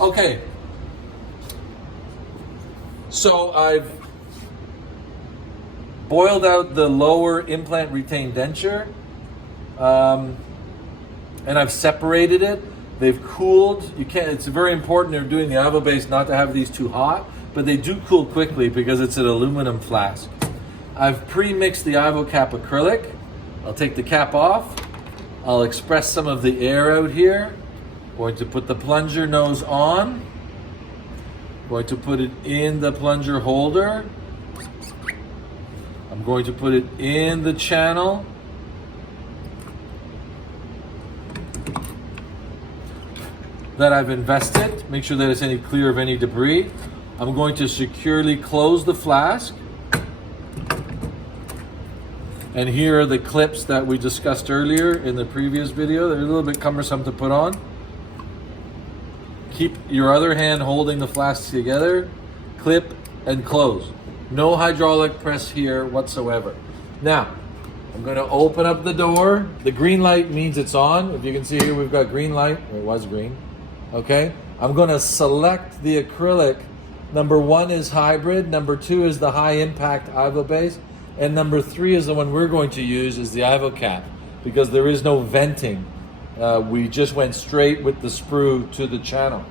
Okay. So I've boiled out the lower implant retained denture, and I've separated it. They've cooled. You can't. It's very important if you're doing the Ivobase not to have these too hot, but they do cool quickly because it's an aluminum flask. I've pre-mixed the Ivocap acrylic. I'll take the cap off. I'll express some of the air out here. Going to put the plunger nose on. Going to put it in the plunger holder. I'm going to put it in the channel. That I've invested. Make sure that it's clear of any debris. I'm going to securely close the flask. And here are the clips that we discussed earlier in the previous video. They're a little bit cumbersome to put on. Keep your other hand holding the flask together. Clip and close. No hydraulic press here whatsoever. Now, I'm going to open up the door. The green light means it's on. If you can see here, we've got green light. It was green. Okay. I'm going to select the acrylic. Number 1 is hybrid. Number 2 is the high impact Ivobase. And number 3 is the one we're going to use, is the Ivocap, because there is no venting. We just went straight with the sprue to the channel.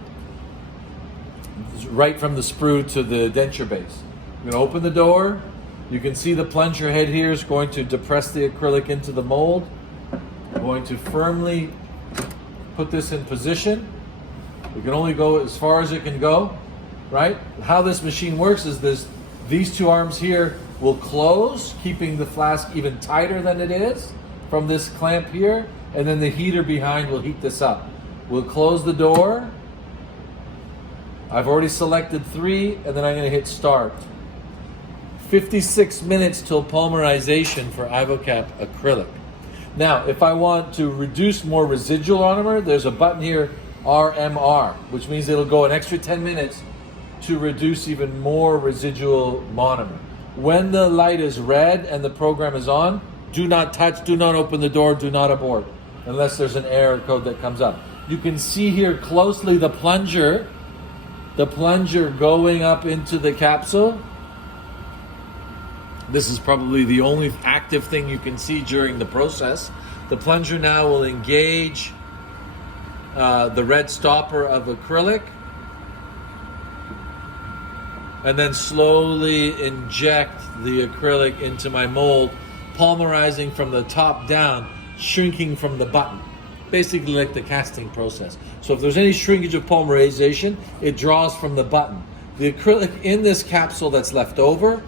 Right from the sprue to the denture base. I'm going to open the door. You can see the plunger head here is going to depress the acrylic into the mold. I'm going to firmly put this in position. We can only go as far as it can go, right? How this machine works is these two arms here will close, keeping the flask even tighter than it is from this clamp here, and then the heater behind will heat this up. We'll close the door. I've already selected 3, and then I'm going to hit start. 56 minutes till polymerization for Ivocap acrylic. Now, if I want to reduce more residual monomer, there's a button here, RMR, which means it'll go an extra 10 minutes to reduce even more residual monomer. When the light is red and the program is on, do not touch, do not open the door, do not abort, unless there's an error code that comes up. You can see here closely the plunger going up into the capsule. This is probably the only active thing you can see during the process. The plunger now will engage the red stopper of acrylic, and then slowly inject the acrylic into my mold, polymerizing from the top down, shrinking from the button. Basically like the casting process. So if there's any shrinkage of polymerization, it draws from the button. The acrylic in this capsule that's left over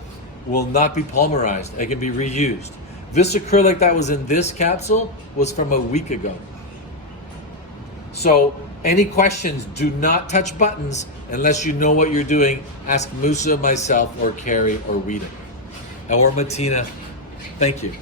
will not be polymerized. It can be reused. This acrylic that was in this capsule was from a week ago. So any questions, do not touch buttons unless you know what you're doing. Ask Musa, myself, or Carrie, or Rita, or Martina. Thank you.